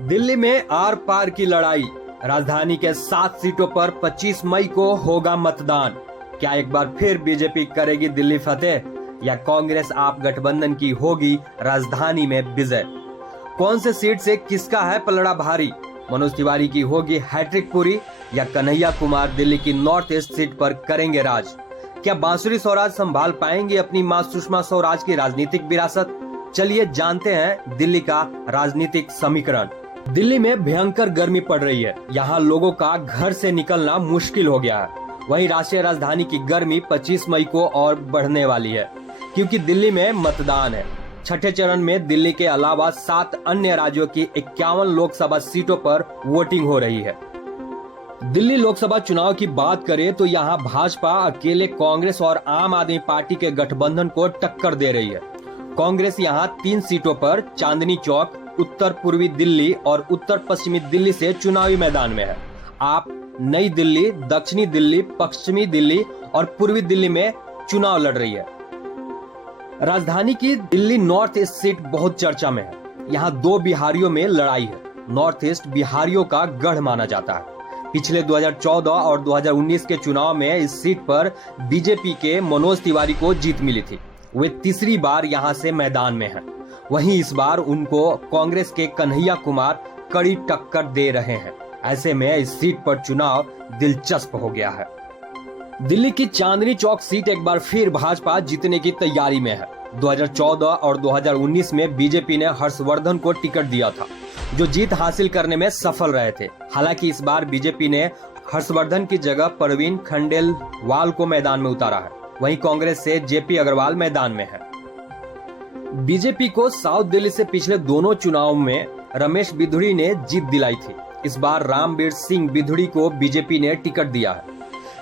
दिल्ली में आर पार की लड़ाई। राजधानी के 7 सीटों पर 25 मई को होगा मतदान। क्या एक बार फिर बीजेपी करेगी दिल्ली फतेह या कांग्रेस आप गठबंधन की होगी राजधानी में विजय? कौन से सीट से किसका है पलड़ा भारी? मनोज तिवारी की होगी हैट्रिक पूरी या कन्हैया कुमार दिल्ली की नॉर्थ ईस्ट सीट पर करेंगे राज? क्या बांसुरी स्वराज संभाल पाएंगे अपनी मां सुषमा स्वराज की राजनीतिक विरासत? चलिए जानते हैं दिल्ली का राजनीतिक समीकरण। दिल्ली में भयंकर गर्मी पड़ रही है। यहाँ लोगों का घर से निकलना मुश्किल हो गया है। वहीं राष्ट्रीय राजधानी की गर्मी 25 मई को और बढ़ने वाली है, क्योंकि दिल्ली में मतदान है। छठे चरण में दिल्ली के अलावा 7 अन्य राज्यों की 51 लोकसभा सीटों पर वोटिंग हो रही है। दिल्ली लोकसभा चुनाव की बात करें तो यहाँ भाजपा अकेले कांग्रेस और आम आदमी पार्टी के गठबंधन को टक्कर दे रही है। कांग्रेस यहाँ 3 सीटों पर चांदनी चौक, उत्तर पूर्वी दिल्ली और उत्तर पश्चिमी दिल्ली से चुनावी मैदान में है। आप नई दिल्ली, दक्षिणी दिल्ली, पश्चिमी दिल्ली और पूर्वी दिल्ली में चुनाव लड़ रही है। राजधानी की दिल्ली नॉर्थ ईस्ट सीट बहुत चर्चा में है। यहाँ 2 बिहारियों में लड़ाई है। नॉर्थ ईस्ट बिहारियों का गढ़ माना जाता है। पिछले 2014 और 2019 के चुनाव में इस सीट पर बीजेपी के मनोज तिवारी को जीत मिली थी। वे तीसरी बार यहां से मैदान में हैं। वहीं इस बार उनको कांग्रेस के कन्हैया कुमार कड़ी टक्कर दे रहे हैं। ऐसे में इस सीट पर चुनाव दिलचस्प हो गया है। दिल्ली की चांदनी चौक सीट एक बार फिर भाजपा जीतने की तैयारी में है। 2014 और 2019 में बीजेपी ने हर्षवर्धन को टिकट दिया था, जो जीत हासिल करने में सफल रहे थे। हालांकि इस बार बीजेपी ने हर्षवर्धन की जगह परवीन खंडेलवाल को मैदान में उतारा है। वहीं कांग्रेस से जेपी अग्रवाल मैदान में है। बीजेपी को साउथ दिल्ली से पिछले दोनों चुनाव में रमेश बिधुड़ी ने जीत दिलाई थी। इस बार रामवीर सिंह बिधुड़ी को बीजेपी ने टिकट दिया है,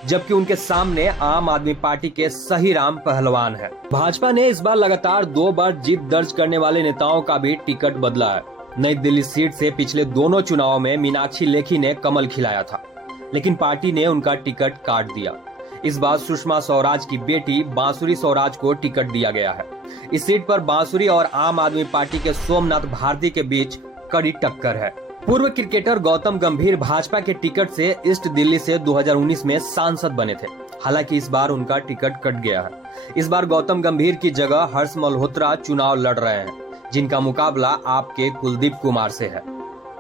जबकि उनके सामने आम आदमी पार्टी के सही राम पहलवान है। भाजपा ने इस बार लगातार 2 बार जीत दर्ज करने वाले नेताओं का भी टिकट बदला है। नई दिल्ली सीट से पिछले दोनों चुनाव में मीनाक्षी लेखी ने कमल खिलाया था, लेकिन पार्टी ने उनका टिकट काट दिया। इस बार सुषमा स्वराज की बेटी बांसुरी स्वराज को टिकट दिया गया है। इस सीट पर बांसुरी और आम आदमी पार्टी के सोमनाथ भारती के बीच कड़ी टक्कर है। पूर्व क्रिकेटर गौतम गंभीर भाजपा के टिकट से ईस्ट दिल्ली से 2019 में सांसद बने थे। हालांकि इस बार उनका टिकट कट गया है। इस बार गौतम गंभीर की जगह हर्ष मल्होत्रा चुनाव लड़ रहे हैं, जिनका मुकाबला आपके कुलदीप कुमार से है।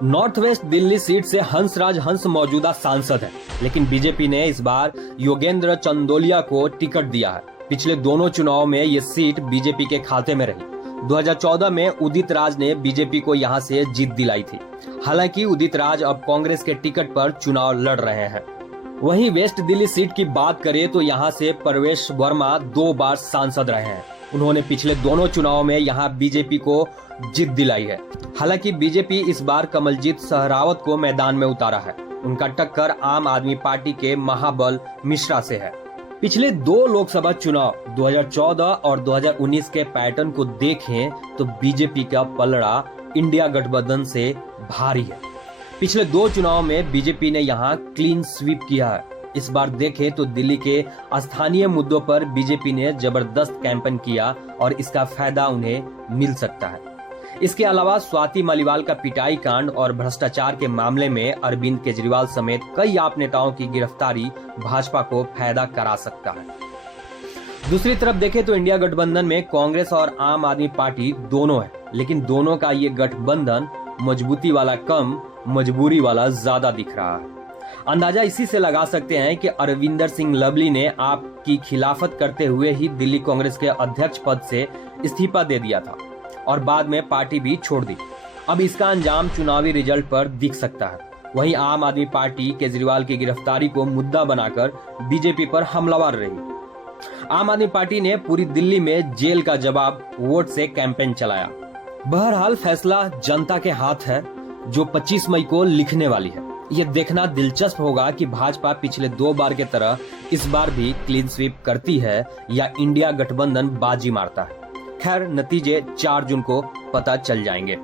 नॉर्थ वेस्ट दिल्ली सीट से हंसराज हंस मौजूदा सांसद हैं, लेकिन बीजेपी ने इस बार योगेंद्र चंदोलिया को टिकट दिया है। पिछले दोनों चुनाव में ये सीट बीजेपी के खाते में रही। 2014 में उदित राज ने बीजेपी को यहां से जीत दिलाई थी। हालांकि उदित राज अब कांग्रेस के टिकट पर चुनाव लड़ रहे हैं। वहीं वेस्ट दिल्ली सीट की बात करें तो यहां से प्रवेश वर्मा 2 बार सांसद रहे हैं। उन्होंने पिछले दोनों चुनाव में यहां बीजेपी को जीत दिलाई है। हालांकि बीजेपी इस बार कमलजीत सहरावत को मैदान में उतारा है। उनका टक्कर आम आदमी पार्टी के महाबल मिश्रा से है। पिछले 2 लोकसभा चुनाव 2014 और 2019 के पैटर्न को देखें तो बीजेपी का पलड़ा इंडिया गठबंधन से भारी है। पिछले 2 चुनाव में बीजेपी ने यहां क्लीन स्वीप किया है। इस बार देखें तो दिल्ली के स्थानीय मुद्दों पर बीजेपी ने जबरदस्त कैंपेन किया और इसका फायदा उन्हें मिल सकता है। इसके अलावा स्वाति मालीवाल का पिटाई कांड और भ्रष्टाचार के मामले में अरविंद केजरीवाल समेत कई आप नेताओं की गिरफ्तारी भाजपा को फायदा करा सकता है। दूसरी तरफ देखें तो इंडिया गठबंधन में कांग्रेस और आम आदमी पार्टी दोनों है, लेकिन दोनों का ये गठबंधन मजबूती वाला कम, मजबूरी वाला ज्यादा दिख रहा है। अंदाजा इसी से लगा सकते हैं कि अरविंदर सिंह लवली ने आपकी खिलाफत करते हुए ही दिल्ली कांग्रेस के अध्यक्ष पद से इस्तीफा दे दिया था और बाद में पार्टी भी छोड़ दी। अब इसका अंजाम चुनावी रिजल्ट पर दिख सकता है। वहीं आम आदमी पार्टी केजरीवाल की गिरफ्तारी को मुद्दा बनाकर बीजेपी पर हमलावर रही। आम आदमी पार्टी ने पूरी दिल्ली में जेल का जवाब वोट से कैंपेन चलाया। बहरहाल फैसला जनता के हाथ है, जो 25 मई को लिखने वाली है। ये देखना दिलचस्प होगा कि भाजपा पिछले 2 बार के तरह इस बार भी क्लीन स्वीप करती है या इंडिया गठबंधन बाजी मारता है। खैर, नतीजे 4 जून को पता चल जाएंगे।